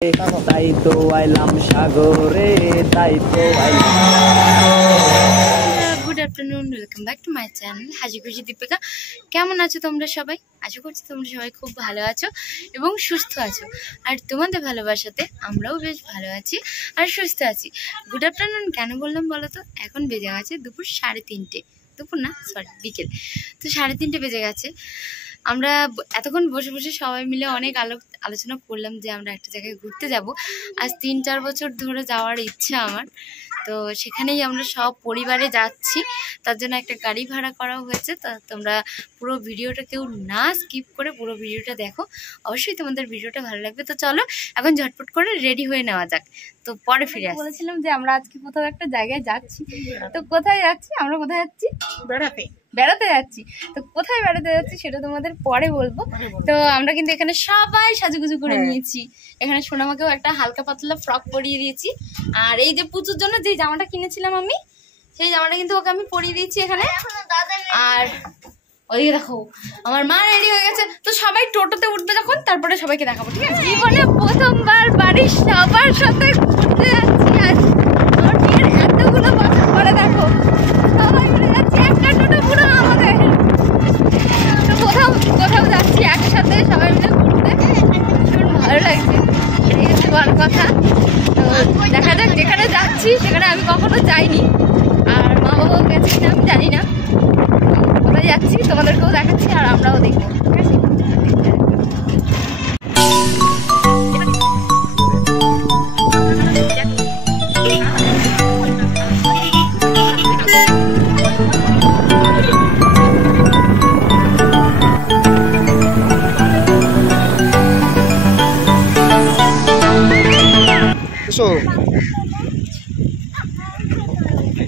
তাই তো আইলাম সাগরে, তাই তো আইলাম। Good afternoon, welcome back to my channel হাসি খুশি দীপিকা। কেমন আছো তোমরা সবাই? আশা করছি তোমরা সবাই খুব ভালো আছো এবং সুস্থ আছো। আর তোমাদের ভালোবাসাতে আমরাও বেশ ভালো আছি আর সুস্থ আছি। গুড আফটারনুন কেন বললাম বলো তো? এখন বেজে গেছে দুপুর 3:30, দুপুর না সরি বিকেল, তো 3:30 বেজে গেছে। আমরা এতক্ষণ বসে বসে সবাই মিলে অনেক আলোচনা করলাম যে আমরা একটা জায়গায় ঘুরতে যাব। আজ 3-4 বছর ধরে যাওয়ার ইচ্ছা আমার, তো সেখানেই আমরা সব পরিবারে যাচ্ছি। তার জন্য একটা গাড়ি ভাড়া করা হয়েছে। তো তোমরা পুরো ভিডিওটা কেউ না স্কিপ করে পুরো ভিডিওটা দেখো, অবশ্যই তোমাদের ভিডিওটা ভালো লাগবে। তো চলো এখন ঝটপট করে রেডি হয়ে নেওয়া যাক, তো পরে ফিরে আসি। বলেছিলাম যে আমরা আজকে কোথাও একটা জায়গায় যাচ্ছি। তো কোথায় যাচ্ছি? আমরা কোথায় যাচ্ছি? বেড়াতে যাচ্ছি। তো কোথায় বেড়াতে যাচ্ছি সেটা তোমাদের পরে বলবো। তো আমরা কিন্তু এখানে সবাই সাজুগুজু করে নিয়েছি। এখানে সোনামাকেও একটা হালকা পাতলা ফ্রক পরিয়ে দিয়েছি। আর এই যে পুচুর জন্য যে জামাটা কিনেছিলাম আমি, সেই জামাটা কিন্তু ওকে আমি পরিয়ে দিয়েছি এখানে। আর ওইদিকে দেখো আমার মা রেডি হয়ে গেছে। তো সবাই টোটোতে উঠবে যখন, তারপরে সবাইকে দেখাবো, ঠিক আছে? জীবনে প্রথমবার বাড়ির সবার সাথে ঘুরতে যাচ্ছি। আর আমার বিয়ের এতগুলো বছর পরে দেখো সবাই মিলে যাচ্ছি, একটা টোটো পুরো আমাদের। তো কোথাও যাচ্ছি একসাথে সবাই মিলে ঘুরতে, ভীষণ ভালো লাগছে। এই হচ্ছে বড় কথা। তো দেখা যাক, যেখানে যাচ্ছি সেখানে আমি কখনো যাইনি, আর মা বাবাও গেছে কিনা আমি জানি না। কোথায় যাচ্ছি তোমাদেরকেও দেখাচ্ছি আর আমরাও দেখবো, ঠিক আছে?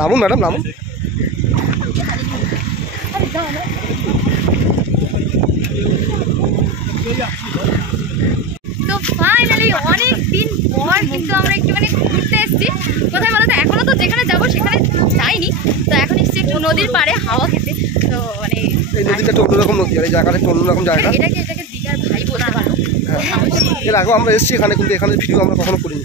নামুন ম্যাডাম, নামুন। তো ফাইনালি অনেক দিন পর কিন্তু আমরা একটুখানি ঘুরতে এসেছি। কোথায় বলো তো? এখনো তো যেখানে যাবো সেখানে যাইনি। তো এখন এসেছি একটু নদীর পাড়ে হাওয়া খেতে। তো মানে এই নদীটা একটু অন্যরকম নদী, আর এই জায়গাটা একটু অন্যরকম জায়গা। এটাকে দীঘার ভাই বলতে পারো। এর আগেও আমরা এসেছি এখানে, কিন্তু এখানে ভিডিও আমরা কখনো করিনি,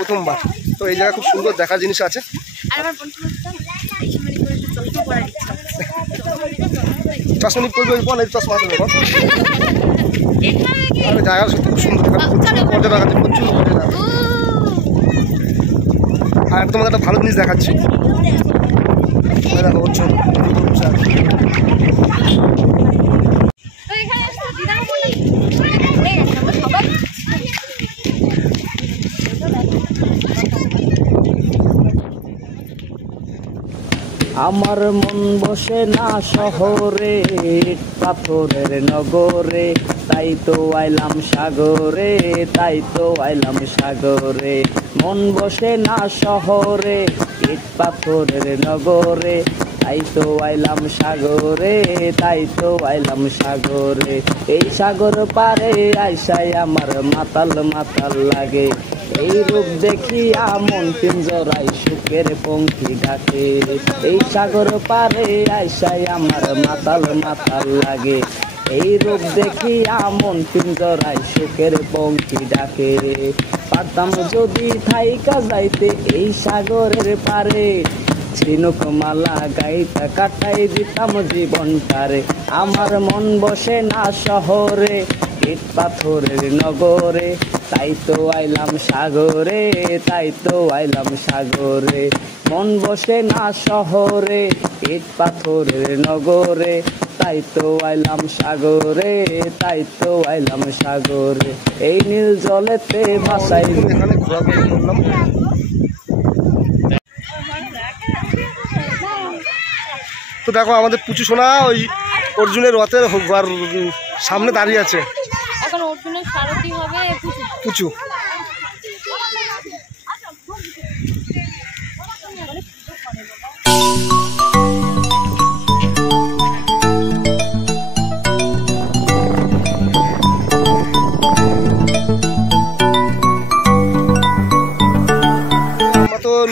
প্রথমবার। তো এই জায়গা খুব সুন্দর দেখার জিনিস আছে। আর আমার বন্ধু এই সময় করে একটু চশমা পরার ইচ্ছা। চশমা পরবে, বল এই চশমা পরবে। আর জায়গা সত্যি খুব সুন্দর, পর্যটক আছে, প্রচুর পর্যটক। আর তোমাদের একটা ভালো জিনিস দেখাচ্ছি, দেখো হচ্ছে আমার মন বসে না শহরে, ইট পাথরের নগরে, তাই তো আইলাম সাগরে, তাই তো আইলাম সাগরে। মন বসে না শহরে, ইট পাথরের নগরে, তাই তো আইলাম সাগরে, তাই তো আইলাম সাগরে। এই সাগর পারে আইসাই আমার মাতাল মাতাল লাগে, এই রূপ দেখিয়া মন পিঞ্জরায় সুখের পঙ্খী ডাকে। এই সাগর পারে আইসাই আমার মাতাল মাতাল লাগে, এই রূপ দেখিয়া মন পিঞ্জরায় সুখের পঙ্খী ডাকে। পারতাম যদি থাইকা যাইতে এই সাগরের পারে, ঝিনুক মালা গাইতা কাটাই দিতাম জীবনটারে। আমার মন বসে না শহরে, ইট পাথরের নগরে, তাই তো আইলাম সাগরে, তাই তো আইলাম সাগরে। মন বসে না শহরে, ইট পাথরের নগরে, তাই তো আইলাম সাগরে, তাই তো আইলাম সাগরে। এই নীল জলেতে ভাসাই। এখানে ঘোরাঘুরি করলাম। তো দেখো আমাদের পুচু সোনা ওই অর্জুনের রথের সামনে দাঁড়িয়ে আছে। এখন অর্জুনের সারথি হবে পুচু।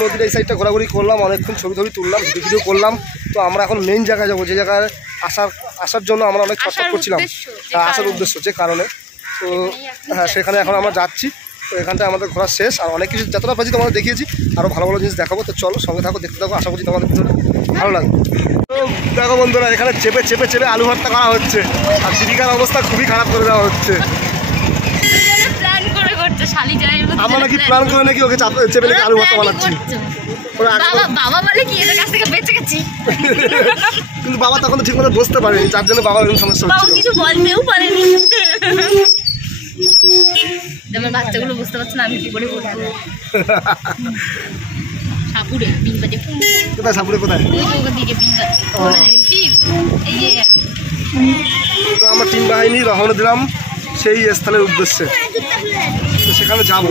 নদীর এই সাইডটা ঘোরাঘুরি করলাম, অনেকক্ষণ ছবি তুললাম, ভিডিও করলাম। তো আমরা এখন মেইন জায়গায় যাবো, যে জায়গায় আসার জন্য আমরা অনেক ছটফট করছিলাম, আসার উদ্দেশ্য যে কারণে। তো হ্যাঁ, সেখানে এখন আমরা যাচ্ছি। তো এখানটা আমাদের ঘোরা শেষ, আর অনেক কিছু যতটা পাচ্ছি তোমাদের দেখিয়েছি, আরও ভালো ভালো জিনিস দেখাবো। তো চলো সঙ্গে থাকো, দেখতে থাকো, আশা করছি তোমাদের ভালো লাগবে। তো দেখো বন্ধুরা, এখানে চেপে চেপে চেপে আলু ভর্তা করা হচ্ছে, আর জীবিকার অবস্থা খুবই খারাপ করে দেওয়া হচ্ছে। আমরা নাকি প্ল্যান করে নাকি ওকে চেপে নাকি আলু ভর্তা বানাচ্ছি। কিন্তু বাবা তখন ঠিক মতো বসতে পারেনি, যার জন্য বাবার এরকম সমস্যা হচ্ছে। কিছু বলতেও পারেনি। আমার বাচ্চাগুলো বুঝতে পারছে না আমি কি করে বলবো। সাপুরে বিন বাজে। কোথায় সাপুরে? কোথায়? দিকে বিন বাজে। তো আমরা টিম বাহিনী রওনা দিলাম সেই স্থানের উদ্দেশ্যে। তো সেখানে যাবো।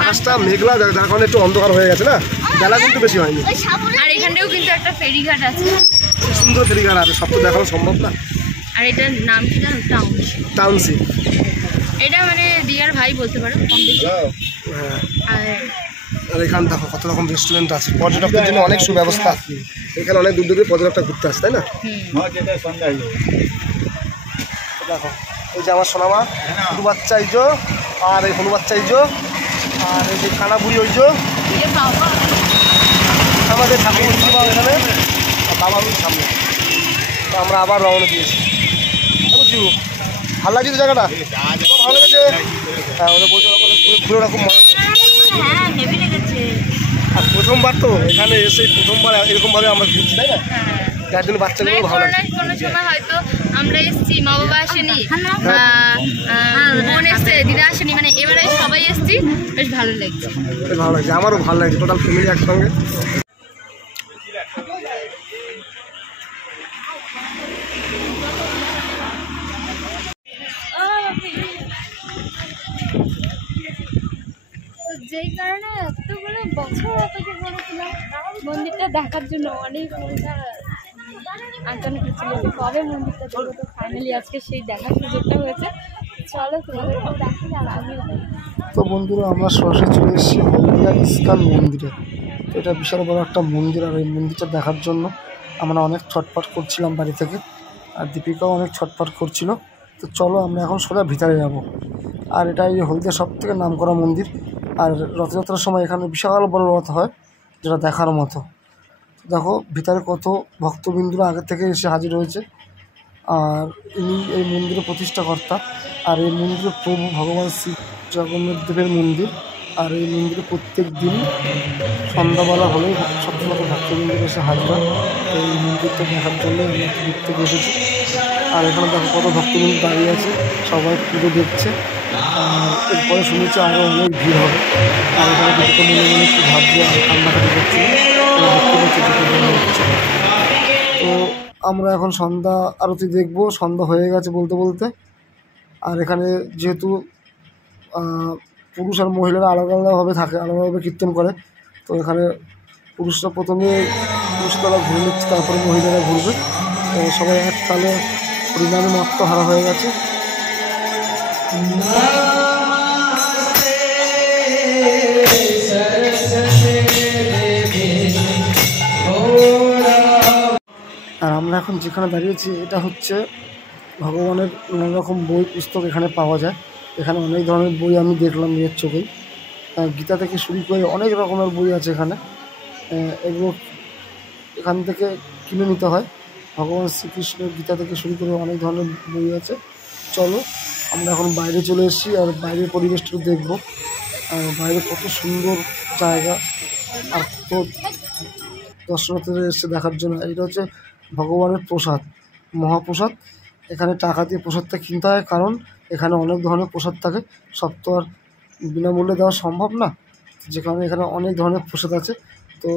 আকাশটা মেঘলা, যার কারণে একটু অন্ধকার হয়ে গেছে না, বেলা কিন্তু বেশি হয়নি। আর এখানটাও কিন্তু একটা ফেরিঘাট আছে, খুব সুন্দর ফেরিঘাট আছে, সব তো দেখানো সম্ভব না। আর এটার নাম কি জানো? টাউনশিপ। এটা মানে দিয়ার ভাই বলতে পারো, কম বেশি। হ্যাঁ, আর এখানে দেখো কত রকম রেস্টুরেন্ট আছে, পর্যটকদের জন্য অনেক সুব্যবস্থা। এখানে অনেক দূর দূরে পর্যটকরা ঘুরতে আসে, তাই না? দেখো ওই যে আমার সোনামা হলু বাচ্চা ইজো, আর এই হলু বাচ্চা ইজো, আর এই যে কানাবুড়ি ওইজো, আমাদের ঠাকুর এখানে, আর বাবা সামনে। তো আমরা আবার রওনা দিয়েছি। বুঝছি ভালো লাগছে তো জায়গাটা, ভালো লেগেছে। হ্যাঁ, ওদের ঘুরে ওরকম আর প্রথমবার তো এখানে এসে প্রথমবার এরকমভাবে আমরা ঘুরছি, তাই না? যার জন্য বাচ্চাগুলো ভালো লাগছে। কোনো সময় হয়তো আমরা এসছি, মা বাবা আসেনি, বোন এসছে, দিদা আসেনি, মানে এবারে সবাই এসছি, বেশ ভালো লাগছে। ভালো লাগছে, আমারও ভালো লাগছে, টোটাল ফ্যামিলি একসঙ্গে। যেই কারণে এতগুলো বছর অপেক্ষা করেছিলাম মন্দিরটা দেখার জন্য, অনেক মনটা আনচান করছিল কবে মন্দিরটা দেখবো। তো ফাইনালি আজকে সেই দেখার সুযোগটা হয়েছে। চলো তোমাদেরকেও দেখি আর আমিও দেখি। তো বন্ধুরা, আমরা সরাসরি চলে এসেছি হলদিয়া ইস্কন মন্দিরে। তো এটা বিশাল বড় একটা মন্দির, আর এই মন্দিরটা দেখার জন্য আমরা অনেক ছটফট করছিলাম বাড়ি থেকে, আর দীপিকাও অনেক ছটফট করছিল। তো চলো আমরা এখন সোজা ভিতরে যাব। আর এটা এই হলদিয়া সব থেকে নাম করা মন্দির, আর রথযাত্রার সময় এখানে বিশাল বড় রথ হয়, যেটা দেখার মতো। দেখো ভিতরে কত ভক্তবিন্দুরা আগে থেকে এসে হাজির হয়েছে। আর ইনি এই মন্দিরের প্রতিষ্ঠাকর্তা, আর এই মন্দিরের প্রভু ভগবান শ্রী জগন্নাথ দেবের মন্দির। আর এই মন্দিরে প্রত্যেক দিন সন্ধ্যাবেলা হলেই শত শত ভক্তবিন্দু এসে হাজির হয়। তো এই মন্দিরটা দেখার জন্য আমরা দূর থেকে এসেছি। আর এখানে দেখো কত ভক্তবিন্দু দাঁড়িয়ে আছে, সবাই পুজো দেখছে। আর এরপরে শুনেছি আরও অনেক ভিড় হবে। আর এখানে দুটো মনে মনে একটু ভাবছে আর কান্নাকাটি করছে, দেখতে পাচ্ছি দুটো মনে হচ্ছে। তো আমরা এখন সন্ধ্যা আরতি দেখব, সন্ধ্যা হয়ে গেছে বলতে বলতে। আর এখানে যেহেতু পুরুষ আর মহিলারা আলাদা আলাদাভাবে থাকে, আলাদাভাবে কীর্তন করে, তো এখানে পুরুষরা প্রথমে পুরুষরা ঘুরে নিচ্ছে, তারপরে মহিলারা ঘুরবে। তো সবাই এক তালে পরিণামে মত্ত হারা হয়ে গেছে। আর আমরা এখন যেখানে দাঁড়িয়েছি এটা হচ্ছে ভগবানের নানা রকম বই পুস্তক এখানে পাওয়া যায়। এখানে অনেক ধরনের বই আমি দেখলাম নিজের চোখেই, গীতা থেকে শুরু করে অনেক রকমের বই আছে এখানে। এগুলো এখান থেকে কিনে নিতে হয়। ভগবান শ্রীকৃষ্ণের গীতা থেকে শুরু করে অনেক ধরনের বই আছে। চলো আমরা এখন বাইরে চলে এসেছি, আর বাইরের পরিবেশটা দেখবো। আর বাইরে কত সুন্দর জায়গা, আর কত দর্শনার্থীরা এসছে দেখার জন্য। এটা হচ্ছে ভগবানের প্রসাদ, মহাপ্রসাদ। এখানে টাকা দিয়ে প্রসাদটা কিনতে হয়, কারণ এখানে অনেক ধরনের প্রসাদ থাকে, সব তো আর বিনামূল্যে দেওয়া সম্ভব না। যেখানে এখানে অনেক ধরনের প্রসাদ আছে। তো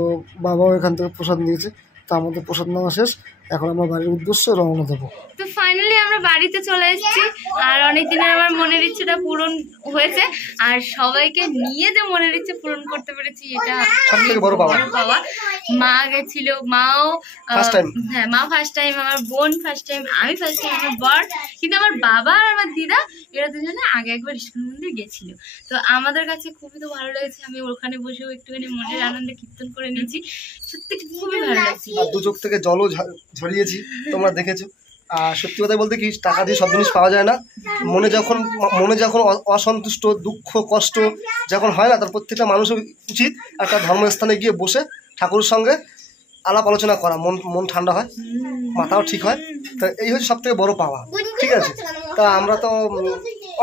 বাবাও এখান থেকে প্রসাদ নিয়েছে। তো আমাদের প্রসাদ নেওয়া শেষ, এখন আমরা বাড়ির উদ্দেশ্যে রওনা দেবো। তো ফাইনালি আমরা বাড়িতে চলে এসেছি, আর অনেক দিনের আমার মনের ইচ্ছেটা পূরণ হয়েছে। আর সবাইকে নিয়ে যে মনের ইচ্ছে পূরণ করতে পেরেছি, এটা সবথেকে বড় পাওয়া। মা গেছিল, মাও ফার্স্ট টাইম। হ্যাঁ, মা ফার্স্ট টাইম, আমার বোন ফার্স্ট টাইম, আমি ফার্স্ট টাইম, আমার বর। কিন্তু আমার বাবা আর আমার দিদা এরা দুজনে আগে একবার ইস্কন মন্দির গেছিল। তো আমাদের কাছে খুবই তো ভালো লেগেছে। আমি ওখানে বসেও একটুখানি মনের আনন্দে কীর্তন করে নিয়েছি, সত্যি খুবই ভালো লাগছে। আর দু চোখ থেকে জলও ঝরিয়েছি, তোমরা দেখেছো। আর সত্যি কথা বলতে কি, টাকা দিয়ে সব জিনিস পাওয়া যায় না। মনে যখন অসন্তুষ্ট, দুঃখ, কষ্ট যখন হয় না, তার প্রত্যেকটা মানুষের উচিত একটা ধর্মস্থানে গিয়ে বসে ঠাকুরের সঙ্গে আলাপ আলোচনা করা। মন ঠান্ডা হয়, মাথাও ঠিক হয়। তা এই হচ্ছে সব থেকে বড় পাওয়া, ঠিক আছে। তা আমরা তো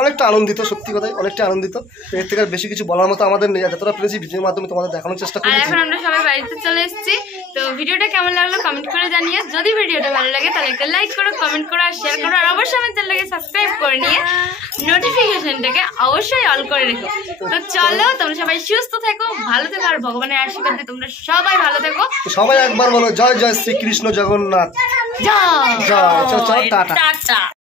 অনেকটা আনন্দিত, সত্যি কথাই অনেকটা আনন্দিত। এর থেকে বেশি কিছু বলার মতো আমাদের নেই। যতটা পেরেছি ভিডিওর মাধ্যমে তোমাদের দেখানোর চেষ্টা আর করেছি। এখন আমরা সবাই বাড়িতে চলে এসেছি। তো ভিডিওটা কেমন লাগলো কমেন্ট করে জানিয়ে, যদি ভিডিওটা ভালো লাগে তাহলে একটা লাইক করো, কমেন্ট করো আর শেয়ার করো। আর অবশ্যই আমার চ্যানেলটাকে সাবস্ক্রাইব করে নিয়ে নোটিফিকেশনটাকে অবশ্যই অল করে রেখো। তো চলো, তোমরা সবাই সুস্থ থেকো, ভালো থেকো, আর ভগবানের আশীর্বাদ দিয়ে তোমরা সবাই ভালো থেকো। সবাই একবার বলো জয় জয় শ্রীকৃষ্ণ জগন্নাথ, জয় জয়। চলো টাটা। টাটা।